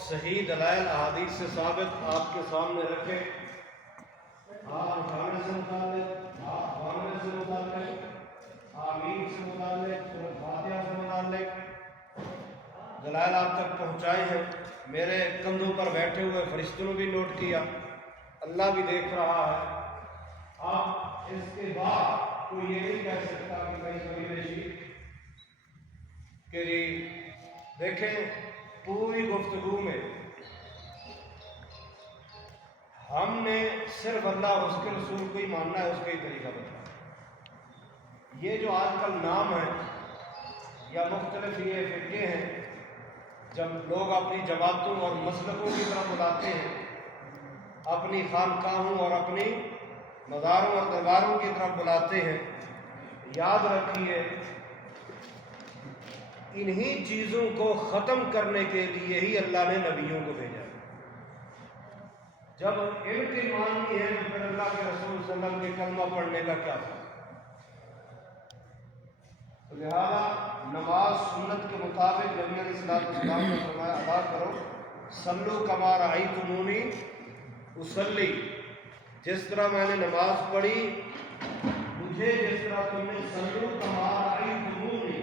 صحیح دلائل احادیث سے ثابت آپ کے سامنے رکھے، آپ اٹھانے سے متعلق، آپ باندھنے سے متعلق، آمین سے متعلق، سورۃ فاتحہ سے متعلق دلائل آپ تک پہنچائے ہیں۔ میرے کندھوں پر بیٹھے ہوئے فرشتوں نے بھی نوٹ کیا، اللہ بھی دیکھ رہا ہے۔ آپ اس کے بعد کوئی یہ نہیں کہہ سکتا کہ کہیں کبھی بیشی کہ دیکھیں پوری گفتگو میں ہم نے صرف اللہ اور اس کے رسول کو ہی ماننا ہے، اس کا ہی طریقہ بتایا۔ یہ جو آج کل نام ہے یا مختلف یہ فرقے ہیں، جب لوگ اپنی جماعتوں اور مسلکوں کی طرف بلاتے ہیں، اپنی خانقاہوں اور اپنی مزاروں اور درباروں کی طرف بلاتے ہیں، یاد رکھیے انہی چیزوں کو ختم کرنے کے لیے ہی اللہ نے نبیوں کو بھیجا۔ جب ان کی ماننی ہے تو پھر اللہ کے رسول صلی اللہ علیہ وسلم کے کلمہ پڑھنے کا کیا فائدہ؟ تو لہذا نماز سنت کے مطابق نبی علیہ السلام نے فرمایا ادا کرو، صلو کما رأیتمونی اصلی، جس طرح میں نے نماز پڑھی مجھے جس طرح تم نے صلو کما رأیتمونی،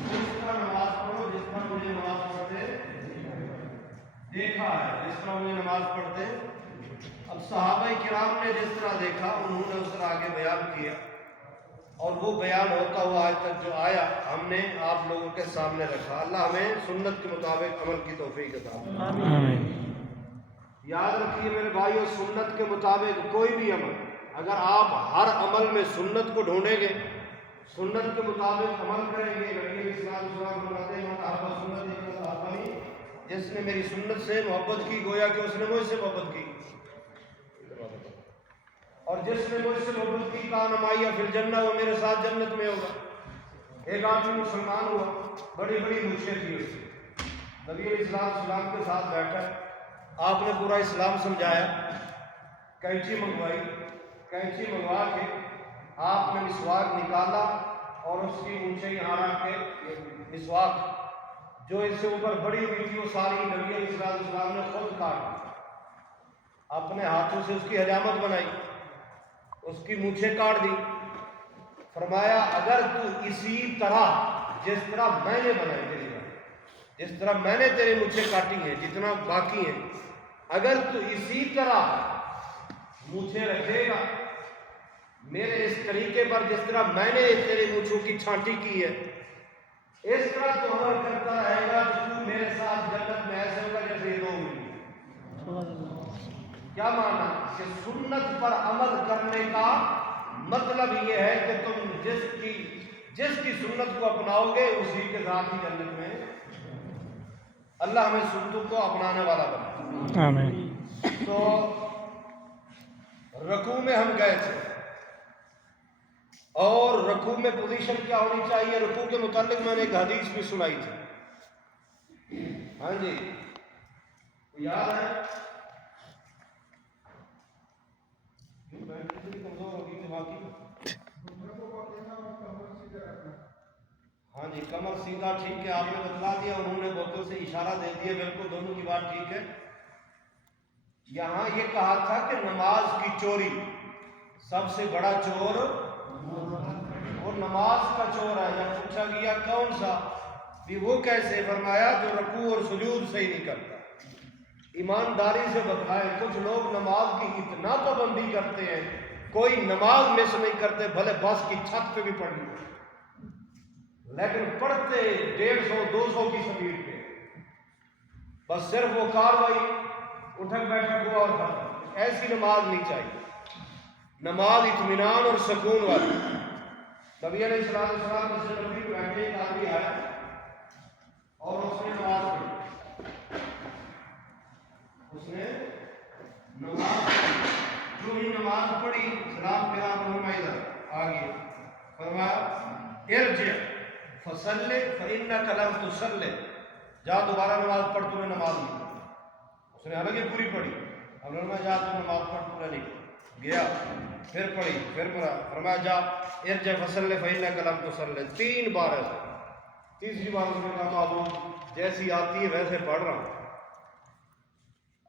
اس طرح نماز پڑھو جس طرح مجھے نماز پڑھتے دیکھا ہے، جس طرح مجھے نماز پڑھتے۔ اب صحابہ کرام نے جس طرح دیکھا انہوں نے اس طرح آگے بیان کیا، اور وہ بیان ہوتا ہوا آج تک جو آیا ہم نے آپ لوگوں کے سامنے رکھا۔ اللہ ہمیں سنت کے مطابق عمل کی توفیق عطا فرمائے۔ یاد رکھیے میرے بھائیو، سنت کے مطابق کوئی بھی عمل، اگر آپ ہر عمل میں سنت کو ڈھونڈیں گے، سنت کے مطابق عمل کریں گے، نبی علیہ السلام فرماتے ہیں جس نے میری سنت سے محبت کی گویا کہ اس نے مجھ سے محبت کی، اور جس نے مجھ سے محبت کی کان مائی فی الجنہ، وہ میرے ساتھ جنت میں ہوگا۔ ایک آدمی مسلمان ہوا، بڑی بڑی مچھیں تھی اس سے، نبی علیہ السلام کے ساتھ بیٹھا، آپ نے پورا اسلام سمجھایا، کینچی منگوائی، کینچی منگوا کے آپ نے مسواک نکالا اور اس کی مونچھیں یہاں رکھ کے مسواک جو اس سے اوپر بڑی ہوئی تھی وہ ساری نبی علیہ السلام نے خود کاٹ دی، اپنے ہاتھوں سے اس کی حجامت بنائی، اس کی مونچھیں کاٹ دی۔ فرمایا اگر تو اسی طرح جس طرح میں نے بنائی تیری بات، جس طرح میں نے تیری مونچھیں کاٹی ہیں جتنا باقی ہیں، اگر تو اسی طرح مونچھیں رکھے گا میرے اس طریقے پر جس طرح میں نے تیری مونچھوں کی چھانٹی کی ہے، اس طرح تو عمل کرتا رہے گا تو میرے ساتھ جنت میں ایسے ہوگا جیسے یہ دو ملی۔ کیا معنی کہ سنت پر عمل کرنے کا مطلب یہ ہے کہ تم جس کی سنت کو اپناؤ گے اسی کے ساتھ ہی جنت میں۔ اللہ ہمیں سنتوں کو اپنانے والا بنائے، آمین۔ تو رکوع میں ہم گئے تھے، اور رکوع میں پوزیشن کیا ہونی چاہیے؟ رکوع کے متعلق میں نے ایک حدیث بھی سنائی تھی، ہاں جی یاد ہے؟ ہاں جی کمر سیدھا، ٹھیک ہے، آپ نے بتلا دیا، انہوں نے بوتل سے اشارہ دے دیا، بالکل دونوں کی بات ٹھیک ہے۔ یہاں یہ کہا تھا کہ نماز کی چوری سب سے بڑا چور وہ نماز کا چور ہے۔ جب پوچھا گیا کون سا، بھی وہ کیسے؟ فرمایا جو رکوع اور سجود صحیح نہیں کرتا۔ ایمانداری سے بتائے، کچھ لوگ نماز کی اتنا پابندی کرتے ہیں، کوئی نماز مس نہیں کرتے، بھلے بس کی چھت پہ بھی پڑھنی ہو، لیکن پڑھتے 150 200 کی سپیڈ پہ، بس صرف وہ کاروائی اٹھک بیٹھک ہوا اور ختم۔ ایسی نماز نہیں چاہیے، نماز اطمینان اور سکون والی۔ نبی علیہ السلام سے نبی بیٹھے ایک آدمی آیا اور اس نے نماز پڑھی، جو ہی نماز پڑھی سلام پھیرا، میں ادھر آگے فرمایا ارجع فصلی فإنک لم تصلی، جا دوبارہ نماز پڑھ، تو نے نماز نہیں پڑھی۔ اس نے حالانکہ پوری پڑھی، اب نے جا تو نماز پڑھ، پورا نہیں گیا، پھر پڑھی، پھر پڑھا، فرمایا جا ارجع فصلی فإنک لم تصلی، 3 بار ایسا۔ تیسری بار اس نے کہا معبود جیسی آتی ہے ویسے پڑھ رہا ہوں،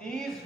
30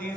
30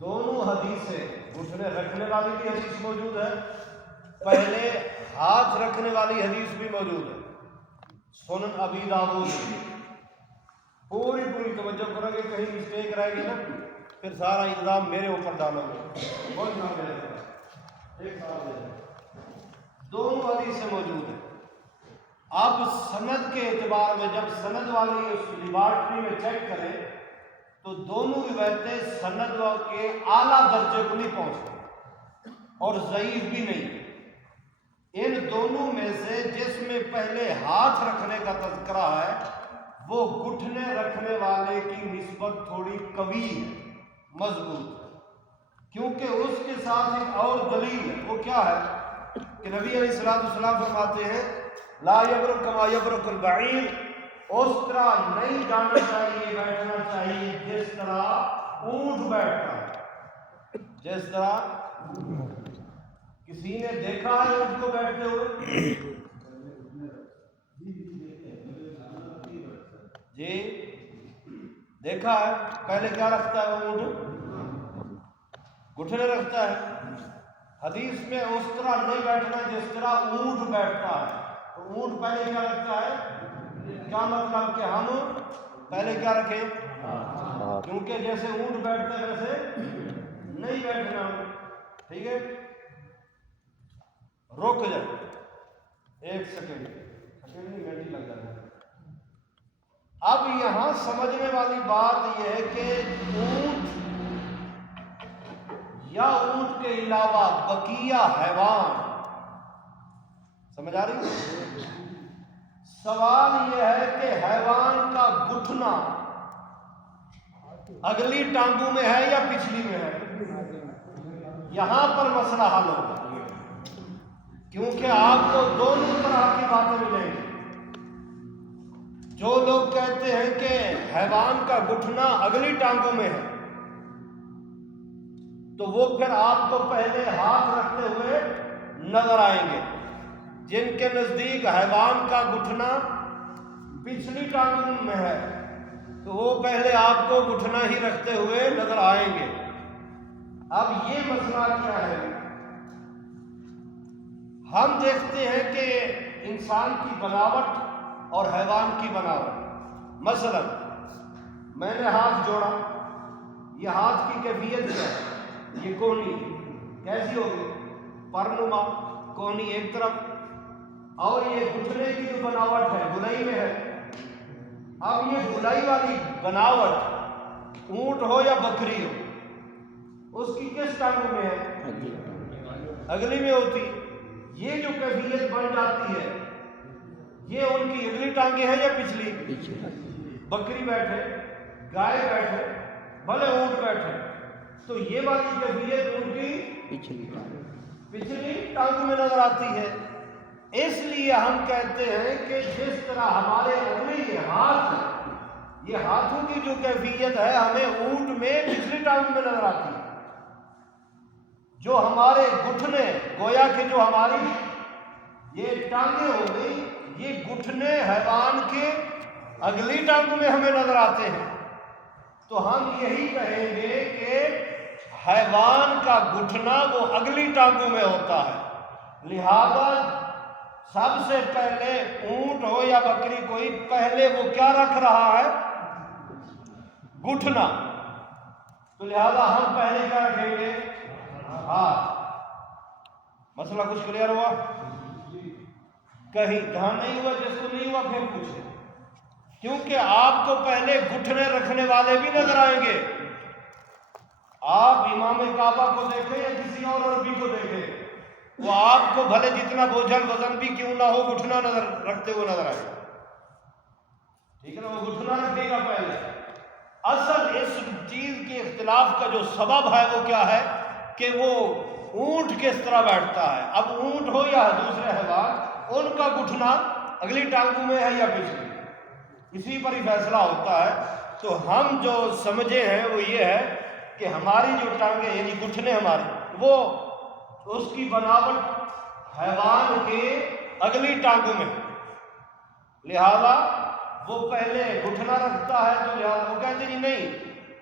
دونوں حدیثیں، گھٹنے رکھنے والی بھی حدیث موجود ہے، پہلے ہاتھ رکھنے والی حدیث بھی موجود ہے سنن ابی داؤد میں۔ پوری توجہ کرو گے، کہیں مسٹیک رہے گی نا پھر سارا الزام میرے اوپر ڈالو گے، بہت نام میرے اوپر ایک سال دے دونوں حدیثیں موجود ہیں۔ اب سند کے اعتبار میں جب سند والی اس لیبارٹری میں چیک کریں تو دونوں روایتیں سند کے اعلیٰ درجے کو نہیں پہنچتی اور ضعیف بھی نہیں۔ ان دونوں میں سے جس میں پہلے ہاتھ رکھنے کا تذکرہ ہے وہ گھٹنے رکھنے والے کی نسبت تھوڑی قوی ہے، مضبوط ہے، کیونکہ اس کے ساتھ ایک اور دلیل ہے۔ وہ کیا ہے کہ نبی علیہ الصلوۃ والسلام فرماتے ہیں لا یبرک کما یبرک البعیر، اس طرح نہیں جانا چاہیے، بیٹھنا چاہیے جس طرح اونٹ بیٹھتا ہے۔ جس طرح کسی نے دیکھا ہے اونٹ کو بیٹھتے ہوئے؟ جی دیکھا ہے؟ پہلے کیا رکھتا ہے وہ اونٹ؟ گھٹنے رکھتا ہے۔ حدیث میں اس طرح نہیں بیٹھنا جس طرح اونٹ بیٹھتا ہے۔ تو اونٹ پہلے کیا رکھتا ہے؟ کیا مطلب کہ ہم پہلے کیا رکھیں؟ کیونکہ جیسے اونٹ بیٹھتا ہے ویسے نہیں بیٹھنا، ٹھیک ہے؟ رک جائے ایک سیکنڈ نہیں، منٹ ہی لگ جاتا ہے۔ اب یہاں سمجھنے والی بات یہ ہے کہ اونٹ یا اونٹ کے علاوہ بقیہ حیوان، سمجھ آ رہی؟ سوال یہ ہے کہ حیوان کا گھٹنا اگلی ٹانگوں میں ہے یا پچھلی میں ہے؟ یہاں پر مسئلہ حل ہوگا، کیونکہ آپ کو دونوں طرح کی باتیں ملیں گی۔ جو لوگ کہتے ہیں کہ حیوان کا گھٹنا اگلی ٹانگوں میں ہے تو وہ پھر آپ کو پہلے ہاتھ رکھتے ہوئے نظر آئیں گے۔ جن کے نزدیک حیوان کا گھٹنا پچھلی ٹانگوں میں ہے تو وہ پہلے آپ کو گھٹنا ہی رکھتے ہوئے نظر آئیں گے۔ اب یہ مسئلہ کیا ہے؟ ہم دیکھتے ہیں کہ انسان کی بناوٹ اور حیوان کی بناوٹ، مثلا میں نے ہاتھ جوڑا، یہ ہاتھ کی کیفیت کیا ہے؟ یہ کونی کیسی ہوگی؟ پرنما کونی ایک طرف، اور یہ گھٹنے کی جو بناوٹ ہے گلائی میں ہے۔ اب یہ گلائی والی بناوٹ اونٹ ہو یا بکری ہو، اس کی کس ٹانگوں میں ہے؟ اگلی میں ہوتی۔ یہ جو کیفیت بن جاتی ہے یہ ان کی اگلی ٹانگیں ہیں یا پچھلی؟ بکری بیٹھے، گائے بیٹھے، بھلے اونٹ بیٹھے، تو یہ والی کیفیت ان کی پچھلی ٹانگوں میں نظر آتی ہے۔ اس لیے ہم کہتے ہیں کہ جس طرح ہمارے اگلی ہاتھ، یہ ہاتھوں کی جو کیفیت ہے ہمیں اونٹ میں پچھلی ٹانگوں میں نظر آتی ہے، جو ہمارے گھٹنے گویا کہ جو ہماری یہ ٹانگیں ہو گئی، یہ گھٹنے حیوان کے اگلی ٹانگوں میں ہمیں نظر آتے ہیں۔ تو ہم یہی کہیں گے کہ حیوان کا گھٹنا وہ اگلی ٹانگوں میں ہوتا ہے، لہذا سب سے پہلے اونٹ ہو یا بکری کوئی، پہلے وہ کیا رکھ رہا ہے؟ گھٹنا۔ تو لہذا ہم پہلے کیا رکھیں گے؟ ہاتھ۔ مسئلہ کچھ کلیئر ہوا؟ کہیں جہاں نہیں ہوا، جس کو نہیں ہوا پھر پوچھیں، کیونکہ آپ کو پہلے گھٹنے رکھنے والے بھی نظر آئیں گے۔ آپ امام کعبہ کو دیکھیں یا کسی اور عربی کو دیکھیں، وہ آپ کو بھلے جتنا بوجھل وزن بھی کیوں نہ ہو گھٹنا نظر رکھتے ہوئے نظر آئے، ٹھیک ہے نا؟ وہ گھٹنا رکھے گا پہلے۔ اصل اس چیز کے اختلاف کا جو سبب ہے وہ کیا ہے کہ وہ اونٹ کس طرح بیٹھتا ہے۔ اب اونٹ ہو یا دوسرے حیوان، ان کا گھٹنا اگلی ٹانگوں میں ہے یا پچھلی، اسی پر ہی فیصلہ ہوتا ہے۔ تو ہم جو سمجھے ہیں وہ یہ ہے کہ ہماری جو ٹانگیں یعنی گھٹنے ہمارے، وہ اس کی بناوٹ حیوان کے اگلی ٹانگوں میں، لہذا وہ پہلے گھٹنا رکھتا ہے، تو لہذا وہ کہتے ہیں نہیں،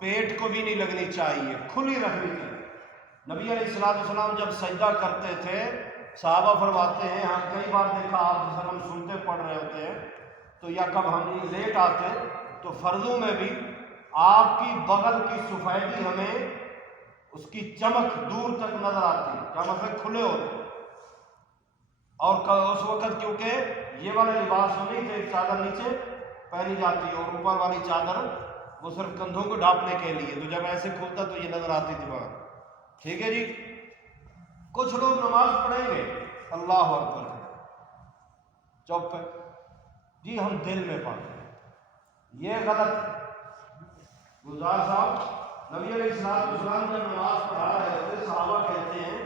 پیٹ کو بھی نہیں لگنی چاہیے، کھلی رکھنی چاہیے۔ نبی علیہ الصلوۃ والسلام جب سجدہ کرتے تھے، صحابہ فرماتے ہیں ہم کئی بار دیکھا آپ صلی اللہ علیہ وسلم سنتے پڑھ رہے ہوتے ہیں تو یا کب ہم لیٹ آتے تو فرضوں میں بھی آپ کی بغل کی سفیدی ہمیں اس کی چمک دور تک نظر آتی، کیا مطلب کھلے ہوتے، اور اس وقت کیونکہ یہ والے لباس نہیں تھے، چادر نیچے پہنی جاتی ہے اور اوپر والی چادر وہ صرف کندھوں کو ڈھانپنے کے لیے، تو جب ایسے کھلتا تو یہ نظر آتی تھی وہاں۔ ٹھیک ہے جی، کچھ لوگ نماز پڑھیں گے اللہ اکبر چپ ہے جی، ہم دل میں پڑھتے ہیں، یہ غلط ہے۔ گلزار صاحب نبی علیہ السلام جب نماز پڑھا رہے ہوتے، صحابہ کہتے ہیں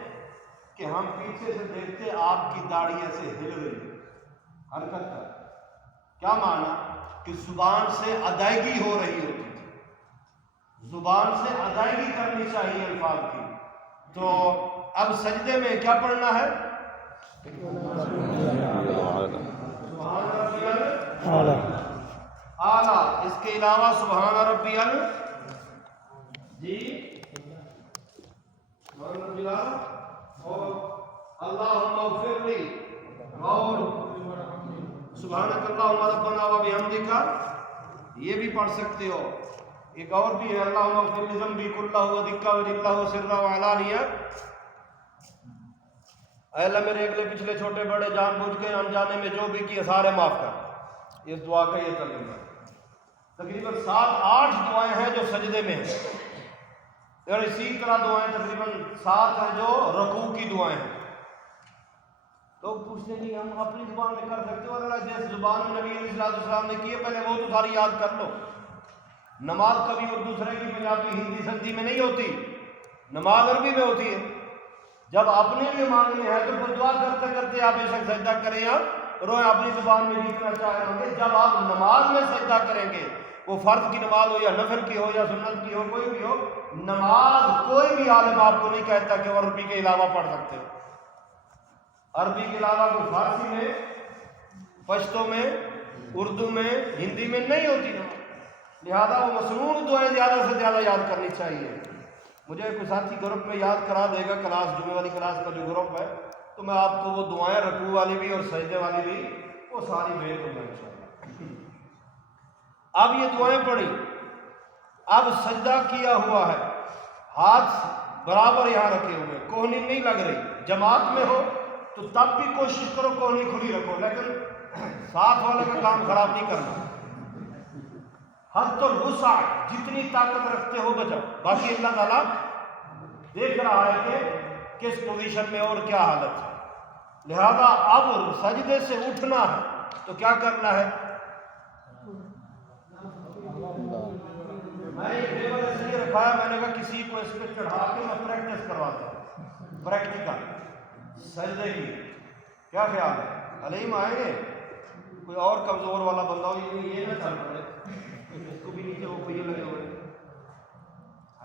کہ ہم پیچھے سے دیکھتے آپ کی داڑھی ایسے ہل رہی، حرکت کر، کیا معنی کہ زبان سے ادائیگی ہو رہی ہوتی تھی، زبان سے ادائیگی کرنی چاہیے الفاظ کی۔ تو اب سجدے میں کیا پڑھنا ہے؟ اعلیٰ، اس کے علاوہ سبحان ربی جی اور اللہم اغفر لی اور سبحانک اللہم ربنا و بحمدک، یہ بھی پڑھ سکتے ہو۔ ایک اور بھی ہے اللہم اغفر لی ذنبی کلہ و دکہ و جلہ و سرہ و علانیہ، اے اللہ میرے اگلے پچھلے چھوٹے بڑے جان بوجھ کے انجانے میں جو بھی کیے سارے معاف کر۔ اس دعا کا یہ ترجمہ ہے۔ تقریباً 7-8 دعائیں ہیں جو سجدے میں ہیں، اور اسی طرح دعائیں تقریباً 7 ہیں جو رکوع کی دعائیں ہیں۔ لوگ پوچھتے ہیں کہ ہم اپنی زبان میں کر سکتے ہو، اور جس زبان میں نبی علیہ السلام نے کیے پہلے وہ تو ساری یاد کر لو۔ نماز کبھی اور دوسرے کی پنجابی ہندی سندھی میں نہیں ہوتی، نماز عربی میں ہوتی ہے۔ جب اپنے لیے مانگنے ہیں تو پھر دعا کرتے کرتے آپ بے شک سجدہ کریں یا روئیں اپنی زبان میں جتنا چاہیں ہوں گے۔ جب آپ نماز میں سجدہ کریں گے، وہ فرض کی نماز ہو یا نفل کی ہو یا سنت کی ہو، کوئی بھی ہو نماز، کوئی بھی عالم آپ کو نہیں کہتا کہ وہ عربی کے علاوہ پڑھ سکتے ہو۔ عربی کے علاوہ کوئی فارسی میں، پشتو میں، اردو میں، ہندی میں نہیں ہوتی نا، لہذا وہ مسنون دعائیں زیادہ سے زیادہ یاد کرنی چاہیے۔ مجھے کوئی ساتھی گروپ میں یاد کرا دے گا، کلاس جمعے والی کلاس کا جو گروپ ہے، تو میں آپ کو وہ دعائیں رکوع والی بھی اور سجدے والی بھی وہ ساری بھیج دوں گا انشاءاللہ۔ اب یہ دعائیں پڑھی، اب سجدہ کیا ہوا ہے، ہاتھ برابر یہاں رکھے ہوئے، کوہنی نہیں لگ رہی۔ جماعت میں ہو تو تب بھی کوشش کرو کوہنی کھلی رکھو، لیکن ساتھ والے کا کام خراب نہیں کرنا۔ حد الوسع، جتنی طاقت رکھتے ہو بچاؤ، باقی اللہ تعالیٰ دیکھ رہا ہے کہ کس پوزیشن میں اور کیا حالت ہے۔ لہذا اب سجدے سے اٹھنا ہے تو کیا کرنا ہے؟ میں یہ ٹیبل اس لیے رکھا ہے، میں نے کہا کسی کو اس پہ چڑھا کے میں پریکٹس کرواتا ہوں، پریکٹیکل سجدے کی۔ کیا خیال ہے؟ علیم آئیں گے؟ کوئی اور کمزور والا بندہ ہو، یہ نہ چل پڑے، اس کو بھی نیچے وہ پہیے لگے ہوئے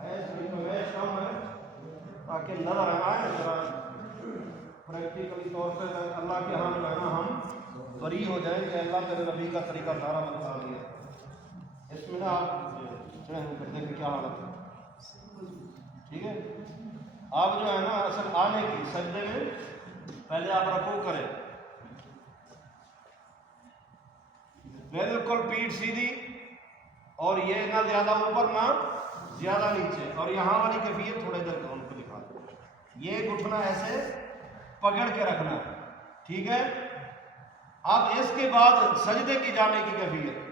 ہے، اس کم ہے تاکہ نظر آئے ذرا پریکٹیکلی طور پہ اللہ کے ہاں جو ہے نا ہم بری ہو جائیں کہ اللہ کے نبی کا طریقہ سارا بتا دیا۔ اس میں نا آپ کرتے کہ کیا حالت ہے، ٹھیک ہے؟ آپ جو ہے نا اصل آنے کی سجدے میں پہلے آپ رکوع کریں، بالکل پیٹھ سیدھی، اور یہ نہ زیادہ اوپر نہ زیادہ نیچے، اور یہاں والی کیفیت تھوڑے دیر کو ان کو دکھا دیں، یہ گھٹنا ایسے پکڑ کے رکھنا ہے، ٹھیک ہے؟ اب اس کے بعد سجدے کی جانے کی کیفیت،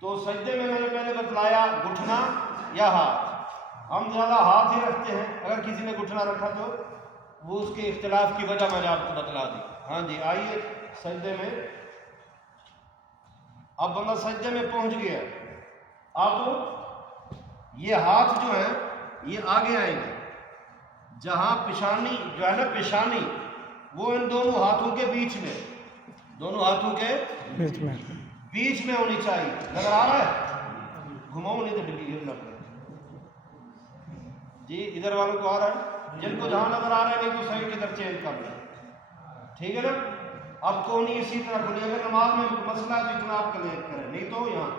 تو سجدے میں نے پہلے بتلایا گھٹنا یا ہاتھ، ہم زیادہ ہاتھ ہی رکھتے ہیں، اگر کسی نے گھٹنا رکھا تو وہ اس کے اختلاف کی وجہ میں نے آپ کو بتلا دی۔ ہاں جی، آئیے سجدے میں، اب بندہ سجدے میں پہنچ گیا، اب یہ ہاتھ جو ہے یہ آگے آئیں گے، جہاں پیشانی جو ہے نا پیشانی وہ ان دونوں ہاتھوں کے بیچ میں، دونوں ہاتھوں کے بیچ میں ہونی چاہیے۔ نظر آ رہا ہے؟ گھماؤ نہیں تو ڈگی گرنا پڑے جی، ادھر والوں کو آ رہا ہے، جن کو جہاں نظر آ رہا ہے نہیں تو سائڈ کی طرف چینج کر لیں، ٹھیک ہے نا؟ اب کونی اسی طرح کھلی، اگر نماز میں مسئلہ ہے تو اتنا آپ کلیئر کریں، نہیں تو یہاں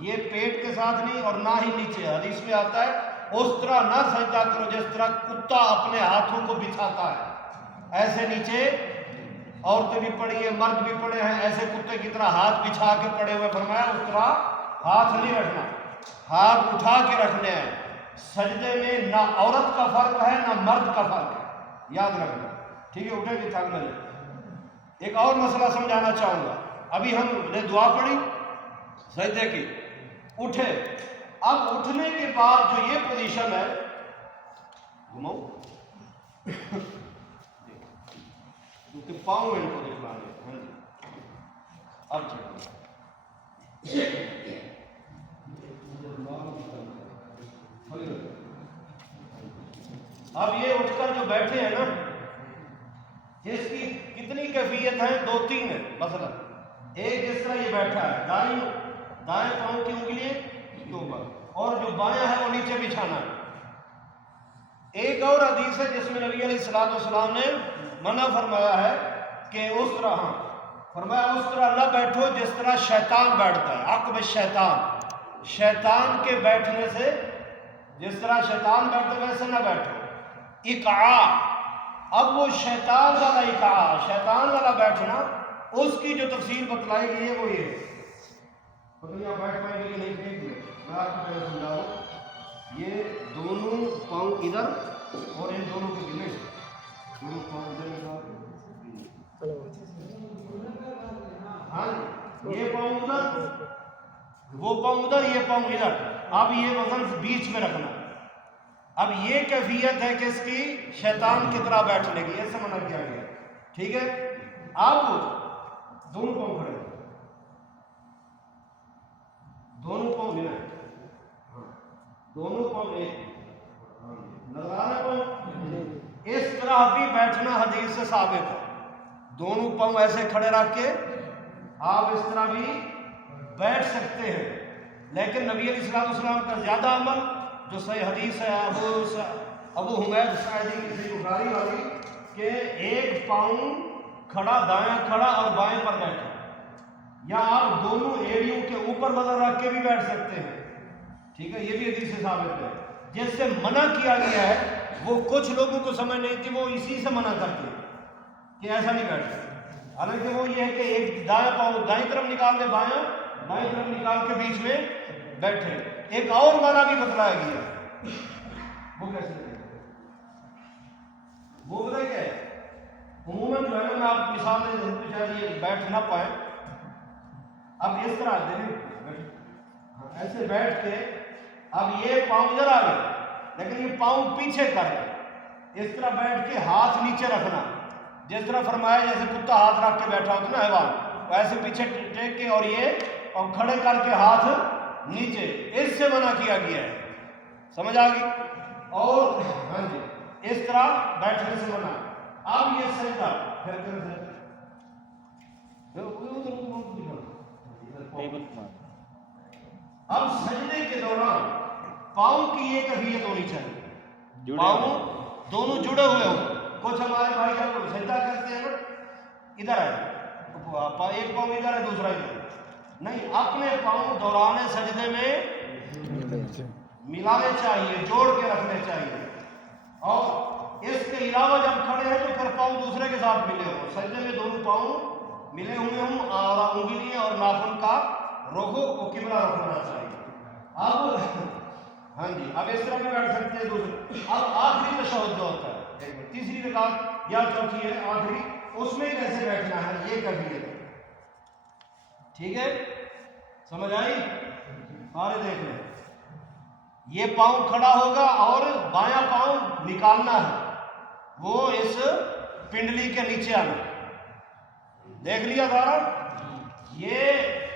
یہ پیٹ کے ساتھ نہیں اور نہ ہی نیچے. حدیث میں آتا ہے اس طرح نہ سجدہ کرو جس طرح کتا اپنے ہاتھوں کو بچھاتا ہے. ایسے نیچے عورتیں بھی پڑی ہیں, مرد بھی پڑے ہیں, ایسے کتے کی طرح ہاتھ بچھا کے پڑے ہوئے. فرمایا اس طرح ہاتھ نہیں رکھنا, ہاتھ اٹھا کے رکھنے ہیں. سجدے میں نہ عورت کا فرق ہے نہ مرد کا فرق ہے, یاد رکھنا. ٹھیک ہے, اٹھے بھی تھک نہ جائے. ایک اور مسئلہ سمجھانا چاہوں گا. ابھی ہم نے دعا پڑھی سجدے کی, اٹھے. اب اٹھنے کے بعد جو یہ پوزیشن ہے, گھماؤ کیونکہ پاؤں ان کو دکھنا ہے. اب چلو اب یہ اٹھ کر جو بیٹھے ہیں نا, اس کی کتنی کیفیت ہے؟ 2-3 ہے. مثلا ایک جس طرح یہ بیٹھا ہے, دائیں پاؤں کی انگلیاں کے اوپر, اور جو بایاں ہے وہ نیچے بچھانا ہے. ایک اور حدیث ہے جس میں نبی علیہ الصلوۃ والسلام نے منع فرمایا ہے کہ اس طرح, فرمایا اس طرح نہ بیٹھو جس طرح شیطان بیٹھتا ہے. عقب شیطان, شیطان کے بیٹھنے سے, جس طرح شیطان بیٹھتا ہے ویسے نہ بیٹھو. اقعاء, اب وہ شیطان والا اقعاء, شیطان والا بیٹھنا, اس کی جو تفصیل بتلائی گئی ہے وہ یہ ہے. پتہ نہیں آپ بیٹھ پائیں گے کہ نہیں, دیکھ لیں, میں آپ کو پہلے سمجھاؤں. یہ دونوں پاؤں ادھر اور ان دونوں کے گلے, دونوں پاؤں ادھر نکال, ہاں یہ پاؤں ادھر, وہ پاؤں ادھر, یہ پاؤں ادھر. اب یہ وزن بیچ میں رکھنا. اب یہ کیفیت ہے کہ اس کی شیطان کی طرح بیٹھنے کی, ایسے منع کیا گیا. ٹھیک ہے, اب دونوں پاؤں کھڑے, دونوں پاؤں ملیں, دونوں پاؤں ایک, نظر آ رہا پاؤں. اس طرح بھی بیٹھنا حدیث سے ثابت ہے. دونوں پاؤں ایسے کھڑے رکھ کے آپ اس طرح بھی بیٹھ سکتے ہیں. لیکن نبی علیہ الصلوۃ والسلام کا زیادہ عمل جو صحیح حدیث ہے ابو حمید ساعدی کی صحیح بخاری والی, کہ ایک پاؤں کھڑا, دایاں کھڑا اور بائیں پر بیٹھا, یا آپ دونوں ایڑیوں کے اوپر وزن رکھ کے بھی بیٹھ سکتے ہیں. ٹھیک ہے, یہ بھی حدیث سے ثابت ہے. جس سے منع کیا گیا ہے وہ کچھ لوگوں کو سمجھ نہیں تھی, وہ اسی سے منع کرتے کہ ایسا نہیں بیٹھتے. حالانکہ وہ یہ ہے کہ ایک دائیں پاؤں دائیں طرف نکال دے, بائیں طرف نکال کے بیچ میں بیٹھے. ایک اور معنی بھی بتلایا گیا, وہ کیسے, وہ بتائے کیا ہے. عموماً جو ہے نا, میں آپ مثال دے دوں کہ شاید یہ بیٹھ نہ پائے. اب اس طرح ایسے بیٹھ کے, اب یہ پاؤں ادھر آ گئے لیکن یہ پاؤں پیچھے کر گئے. اس طرح بیٹھ کے ہاتھ نیچے رکھنا, جس طرح فرمایا جیسے کتا ہاتھ رکھ کے بیٹھا ہوتا نا حیوان, ایسے پیچھے ٹیک کے اور یہ اور کھڑے کر کے ہاتھ نیچے, اس سے منع کیا گیا ہے. سمجھ آ گئی. اور ہاں جی, اس طرح بیٹھنے سے منع. اب یہ سجدہ اب سجدے کے دوران پاؤں کی یہ کیفیت ہونی چاہیے, پاؤں دونوں جڑے ہوئے ہوں. کچھ ہمارے بھائی جب سجدہ کرتے ہیں نا, ادھر ہے ایک پاؤں ادھر ہے دوسرا ادھر, نہیں, اپنے پاؤں دوران سجدے میں ملانے چاہیے, جوڑ کے رکھنے چاہیے. اور اس کے علاوہ جب کھڑے ہیں تو پھر پاؤں دوسرے کے ساتھ ملے ہوں, سجدے میں دونوں پاؤں ملے ہوئے ہوں, اور انگلیاں اور ناخن کا رخ کو قبلہ رخ ہونا چاہیے. اب ہاں جی, اب اس طرح بھی بیٹھ سکتے ہیں دوسرے. اب آخری تشہد جو ہوتا ہے, تیسری رکعت یا چوتھی ہے آخری, اس میں کیسے بیٹھنا ہے, یہ کیفیت ہے. ٹھیک ہے, سمجھ آئی؟ سارے دیکھ لیں. یہ پاؤں کھڑا ہوگا اور بایاں پاؤں نکالنا ہے, وہ اس پنڈلی کے نیچے آنا. دیکھ لیا سارا. یہ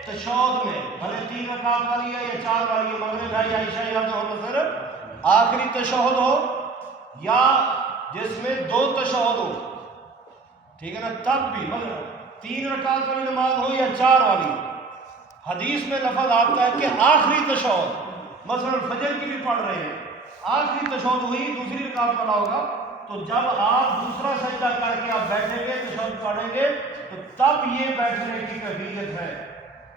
تشہد میں بھلے 3 رکعت والی ہے یا 4 والی ہے, مغرب ہے یا عشاء یا ظہر صرف آخری تشہد ہو یا جس میں 2 تشہد ہو, ٹھیک ہے نا, تب بھی مطلب 3 رکعت والی نماز ہو یا 4 والی, حدیث میں لفظ آتا ہے کہ آخری تشہد, مثلا فجر کی بھی پڑھ رہے ہیں, آخری تشہد ہوئی, دوسری رکعت والا ہوگا, تو جب آپ دوسرا سجدہ کر کے آپ بیٹھیں گے, تشہد پڑھیں گے, تو تب یہ بیٹھنے کی کیفیت ہے.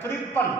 53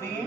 3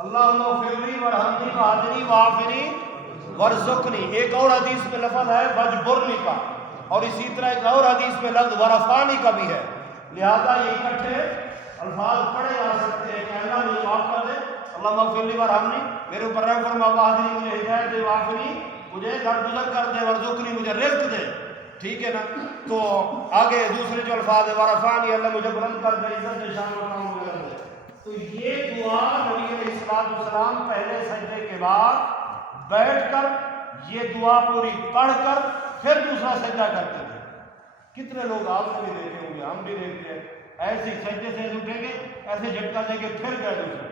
اللہم اغفر لی ورحمنی وہدنی وعافنی ورزقنی. ایک اور حدیث میں لفظ ہے وجبرنی کا، اور اسی طرح ایک اور حدیث میں لفظ ورفانی کا بھی ہے. لہذا یہ اکٹھے الفاظ پڑھے جا سکتے ہیں کہ اللہ مجھے معاف کر دے، اللہم اغفر لی ورحمنی، میرے اوپر رحم فرما، وہدنی مجھے ہدایت دے، وعافنی مجھے درگزر کر دے، ورزقنی مجھے رزق دے. ٹھیک ہے نا. تو آگے دوسرے جو الفاظ ہے ورفانی، اللہ مجھے بلند کر دے، عزت دے، شان و کرم وغیرہ دے. تو یہ دعا نبی علیہ السلام پہلے سجدے کے بعد بیٹھ کر یہ دعا پوری پڑھ کر پھر دوسرا سجدہ کرتے تھے. کتنے لوگ آپ نے بھی دیکھے ہوں گے، ہم بھی دیکھتے ہیں، ایسے سجدے سے اٹھیں گے، ایسے جھٹکا دے کے پھر گئے دوسرے.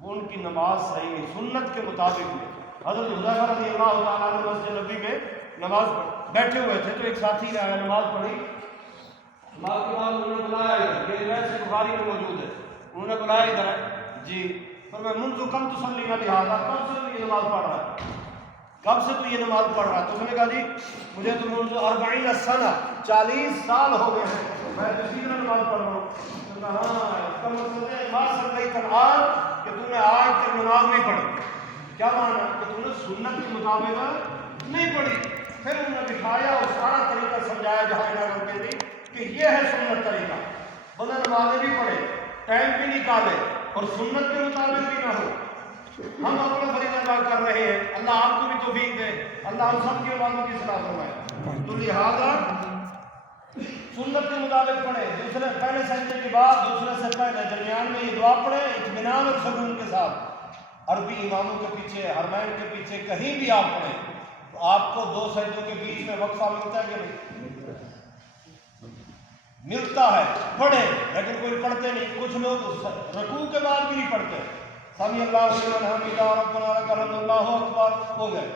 وہ ان کی نماز صحیح نہیں، سنت کے مطابق نہیں. حضرت حذیفہ رضی اللہ تعالیٰ عنہ مسجد نبی میں نماز بیٹھے ہوئے تھے، تو ایک ساتھی نے آیا، نماز پڑھی. نماز کے بعد انہوں نے بلایا ادھر، یہ روایت سے بخاری میں موجود ہے. انہوں نے بلایا ادھر ہے جی، پر میں منذ کم تصلی لہذا، کب سے تو یہ نماز پڑھ رہا ہے، کب سے تو یہ نماز پڑھ رہا ہے؟ تو میں نے کہا جی مجھے تو منذ 40 سنہ 40 سال ہو گئے ہیں میں تو اسی طرح نماز پڑھ رہا ہوں. تو کہا ہاں اس کا مطلب ہے ما صلیت الآن، کہ تو نے آج تک نماز نہیں پڑھی. کیا معنی کہ تو نے سنت کے مطابق نہیں پڑھی. پھر انہوں نے دکھایا اور سارا طریقہ سمجھایا جہاں انہوں نے دی کہ یہ ہے سنت طریقہ. بندہ نمازیں بھی پڑھے، ٹائم بھی نکالے اور سنت کے مطابق بھی نہ ہو. ہم اپنا فریضہ ادا کر رہے ہیں، اللہ آپ کو بھی توفیق دے، اللہ ہم سب کی اولادوں کی اصلاح فرمائے. تو لہٰذا سنت کے مطابق پڑھے، دوسرے پہلے سجدے کے بعد دوسرے سے پہلے درمیان میں یہ دعا پڑھے اطمینان اور سکون کے ساتھ. عربی اماموں کے پیچھے، حرمین کے پیچھے کہیں بھی آپ پڑھیں تو آپ کو دو سجدوں کے بیچ میں وقفہ ملتا ہے کہ نہیں؟ ملتا ہے. پڑھے، لیکن کوئی پڑھتے نہیں. کچھ لوگ رکوع کے بعد بھی نہیں پڑھتے. سمی اللہ لمن حمیدہ ربنا لک الحمد اللہ اکبر ہو گئے.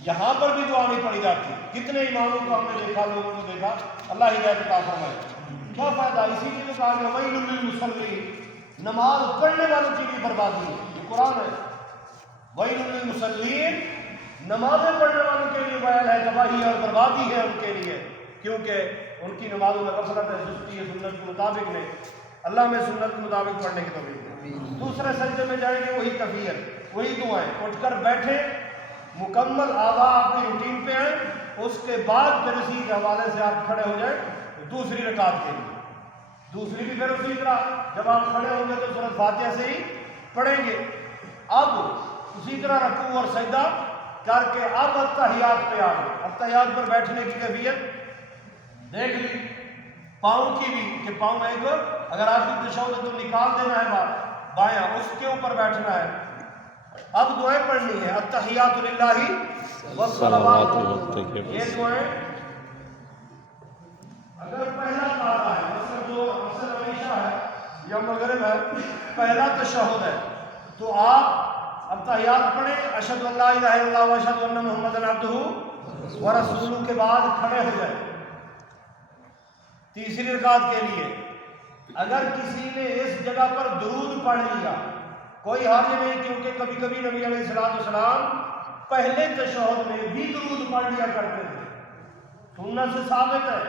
یہاں پر بھی دعا نہیں پڑھی جاتی. کتنے اماموں کو ہم نے دیکھا، لوگوں کو دیکھا، اللہ ہدایت عطا فرمائے. کیا فائدہ؟ اسی لیے کہا کہ ویل للمصلین، نماز پڑھنے والوں کے لیے بربادی ہے. یہ قرآن ہے. ویل للمصلین، نمازیں پڑھنے والوں کے لیے ویل ہے، تباہی اور بربادی ہے ان کے لیے، کیونکہ ان کی نمازوں میں غفلت ہے، سستی ہے، سنت کے مطابق نہیں. اللہ میں سنت کے مطابق پڑھنے کی توفیق دے. دوسرے سجدے میں جائیں گے، وہی کفیت، وہی دعائیں. اٹھ کر بیٹھے، مکمل آبا اپنی روٹین پہ آئیں، اس کے بعد پھر اسی کے حوالے سے آپ کھڑے ہو جائیں دوسری رکعت کے لیے. دوسری بھی پھر اسی طرح جب آپ کھڑے ہوں گے تو سورۃ فاتحہ سے ہی پڑھیں گے. اب اسی طرح رکوع اور سجدہ کر کے اب التحیات پہ آ گئے. التحیات پر بیٹھنے کی کیفیت دیکھ لی، پاؤں کی بھی کہ پاؤں میں ایک، اگر آپ کی تشہد تو نکال دینا ہے بایاں، اس کے اوپر بیٹھنا ہے. اب دعائیں پڑھنی ہے. التحیات للہ والصلوات، یہ دعائیں اگر پہلا قاعدہ ہے، مثلا جو اکثر ہمیشہ ہے یا مغرب ہے، پہلا تشہد ہے، تو آپ التحیات پڑھیں، اشہد ان لا الہ الا اللہ واشہد ان محمدا عبدہ ورسولہ کے بعد کھڑے ہو جائیں تیسری رکعت کے لیے. اگر کسی نے اس جگہ پر درود پڑھ لیا کوئی حرج نہیں، کیونکہ کبھی کبھی نبی علیہ السلام پہلے تشہد میں بھی درود پڑھ لیا کرتے تھے، سنت سے ثابت ہے.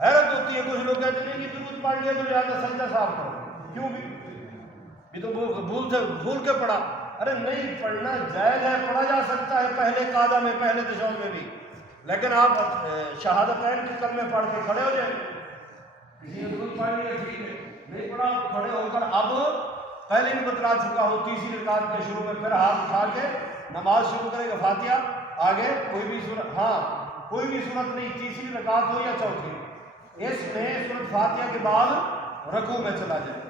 حیرت ہوتی ہے، کچھ لوگ کہتے ہیں کہ درود پڑھ لیا تو لہٰذا سجدہ صاف کرو. کیوں بھی؟ یہ تو بھول کے پڑھا. ارے نہیں، پڑھنا جائز ہے، پڑھا جا سکتا ہے پہلے قاعدہ میں، پہلے تشہد میں بھی. لیکن آپ شہادتین کے کلمے پڑھ کے کھڑے ہو جائیں. کسی نے درود پڑھ لیا ٹھیک ہے، نہیں پڑھا کھڑے ہو کر اب پہلے بھی بتلا چکا ہوں تیسری رکعت کے شروع میں پھر ہاتھ اٹھا کے نماز شروع کرے گا. فاتحہ آگے کوئی بھی صورت، ہاں کوئی بھی صورت نہیں، تیسری رکعت ہو یا چوتھی، اس میں سورۃ فاتحہ کے بعد رکوع میں چلا جائے.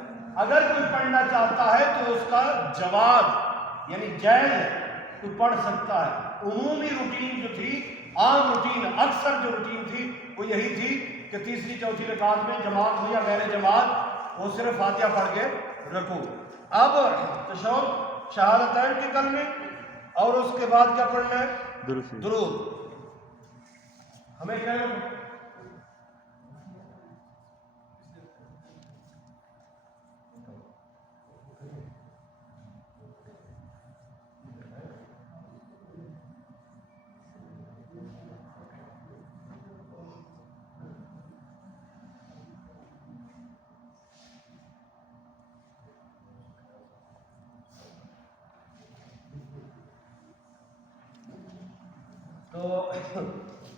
اگر کوئی پڑھنا چاہتا ہے تو اس کا جواب یعنی جائز ہے، تو پڑھ سکتا ہے. عمومی روٹین جو تھی، عام روٹین، اکثر جو روٹین تھی وہ یہی تھی کہ تیسری چوتھی رکعت میں جماعت ہو یا غیر جماعت، وہ صرف فاتحہ پڑھ کے رکوع. اب تشہد، شہادتین کے کلمے، اور اس کے بعد کیا پڑھنا ہے؟ درود. ہمیں کیا